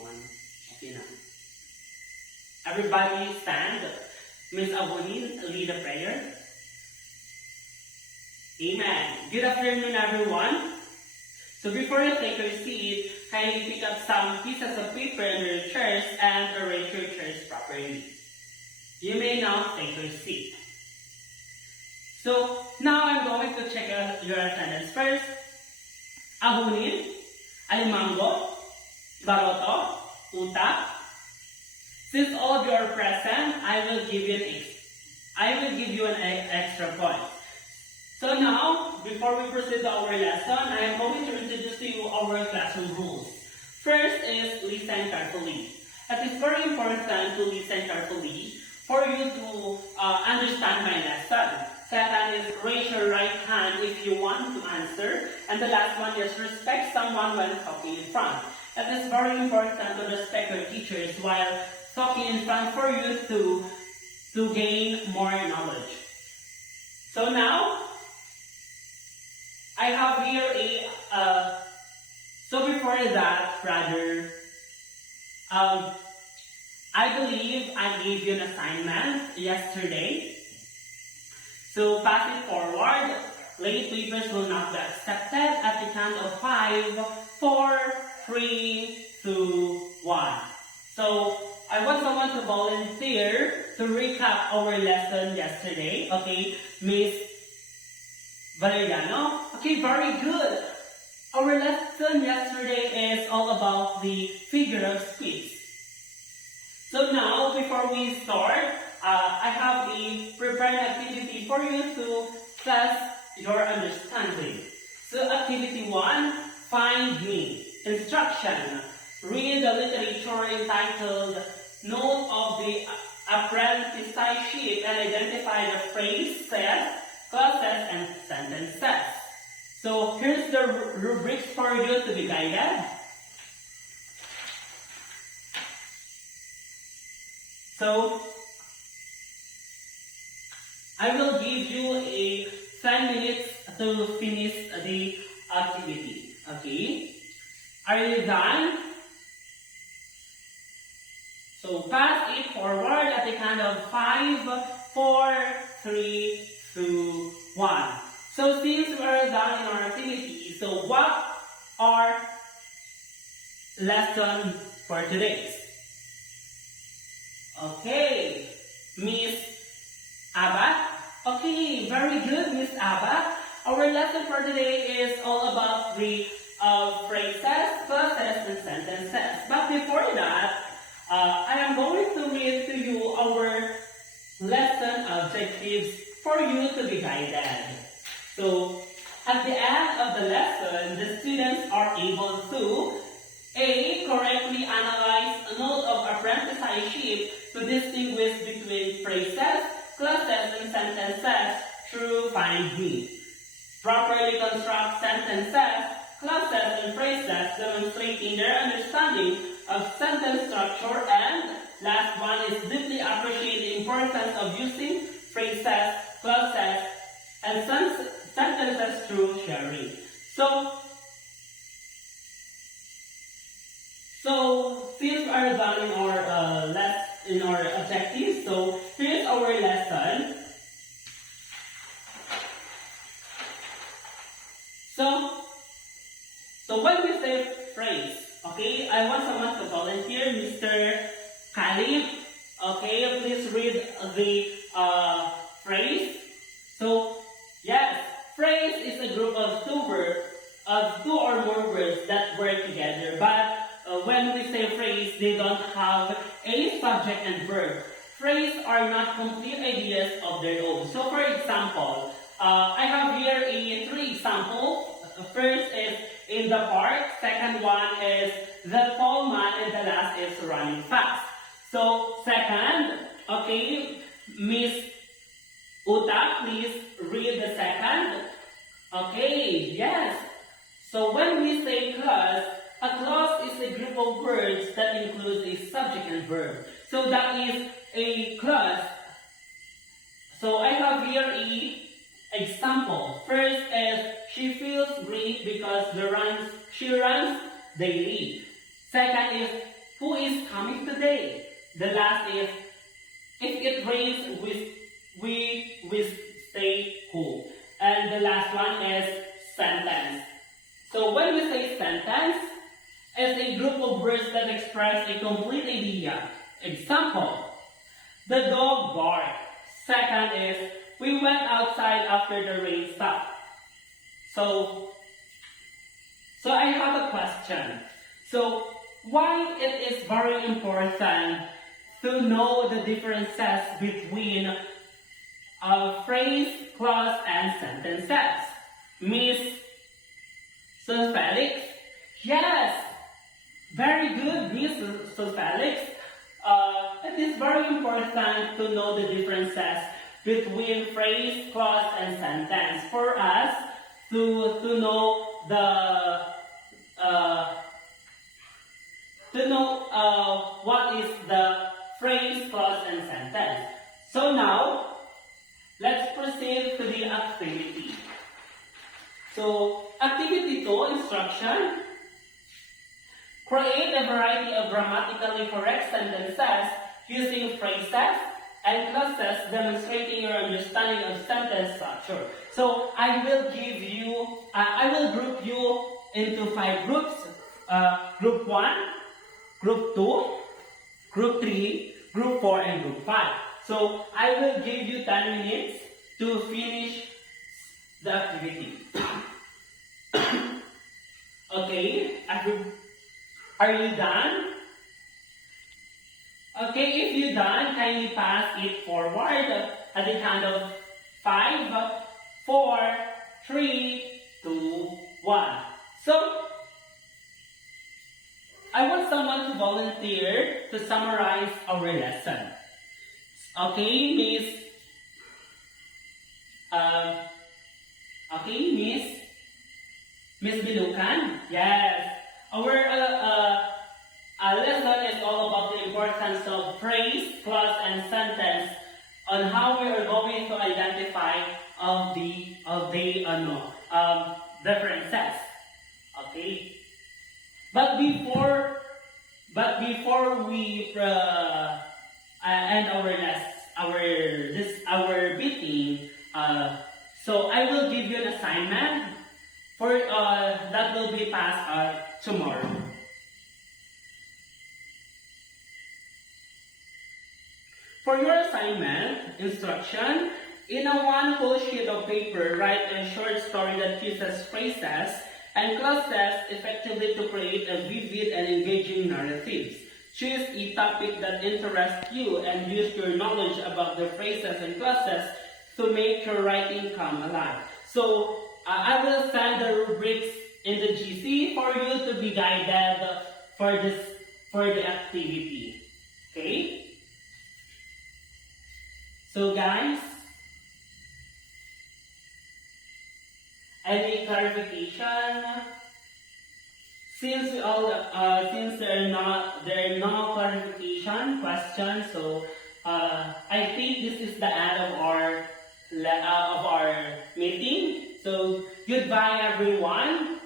One. Okay na. Everybody stand. Miss Avonin, lead a prayer. Amen. Good afternoon, everyone. So before you take your seat, kindly pick up some pieces of paper in your chairs and arrange your chairs properly. You may now take your seat. So now I'm going to check your attendance first. Ahunin, Alimango, Baroto, Uta. Since all of you are present, I will give you an extra point. So now, before we proceed to our lesson, I am going to introduce to you our classroom rules. First is listen carefully. It is very important to listen carefully for you to understand my lesson. Second is raise your right hand if you want to answer. And the last one is respect someone when talking in front. It is very important to respect your teachers while talking in front for you to gain more knowledge. So now, I have here so before that, rather, I believe I gave you an assignment yesterday. So pass it forward. Late papers will not be accepted at the count of 5, 4, 3, 2, 1. So I want someone to volunteer to recap our lesson yesterday. Okay, Miss Balagan. Okay, very good. Our lesson yesterday is all about the figure of speech. So now, before we start, I have a prepared activity for you to test your understanding. So activity 1, find me. Instruction, read the literature entitled Note of the Apprenticeship and identify the phrases, clauses, and sentences. So here's the rubrics for you to be guided. So I will give you a 10 minutes to finish the activity. Okay? Are you done? So pass it forward at the count of 5, 4, 3, 2, 1. So since we are done in our activity, so what are lesson for today? Okay, Miss Abba. Okay, very good, Miss Abba. Our lesson for today is all about the phrases, clauses, and sentences. But before that, I am going to read to you our lesson objectives for you to be guided. So, at the end of the lesson, the students are able to A. Correctly analyze a note of apprenticeship to distinguish between phrases, clauses, and sentences through Find Me. Properly construct sentences, clauses, and phrases demonstrating their understanding of sentence structure, and last one is deeply appreciate the importance of using phrases, clauses, and sentences through sharing. So since we are done in our objectives, so here's our lesson. So when we say phrase, okay, I want someone to volunteer, Mr. Khalid. Okay, please read the phrase. So yes, phrase is a group of two or more words that work together. But when we say phrase, they don't have a subject and verb. Phrase are not complete ideas of their own. So for example, I have here 3 examples. First is in the park. Second one is the tall man, and the last is running fast. So second, okay, Miss Uta, please read the second. Okay, yes. So when we say clause, a clause is a group of words that includes a subject and verb. So that is a clause. So I have here a example. First is she feels great because she runs daily. Second is who is coming today? The last is, if it rains, we stay who. And the last one is sentence. So when we say sentence, it's a group of words that express a complete idea. Example, the dog barked. Second is, we went outside after the rain stopped. So I have a question. So why it is very important to know the differences between phrase, clause, and sentences? Miss Felix? Yes! Very good, Miss Felix. It is very important to know the differences between phrase, clause, and sentence for us to know what is the phrase, clause, and sentence. So now, let's proceed to the activity. So, activity 2, instruction. Create a variety of grammatically correct sentences using phrases and clauses demonstrating your understanding of sentence structure. So, I will group you into 5 groups. Group 1, Group 2, Group 3, Group 4, and Group 5. So, I will give you 10 minutes to finish the activity. Okay, are you done? Okay, if you're done, kindly pass it forward at the count of 5, 4, 3, 2, 1. So, I want someone to volunteer to summarize our lesson. Okay, Miss Bilucan? Yes. Our lesson is all about the importance of phrase, clause, and sentence on how we are going to identify the differences. Okay. But before we end our meeting, so I will give you an assignment for that will be passed tomorrow. For your assignment instruction, in a one whole sheet of paper, write a short story that uses phrases and clauses effectively to create a vivid and engaging narrative. Choose a topic that interests you and use your knowledge about the phrases and clauses to make your writing come alive. So, I will send the rubrics in the GC for you to be guided for the activity. Okay? So guys, any clarification? Since there are no clarification questions, so I think this is the end of our meeting. So goodbye everyone.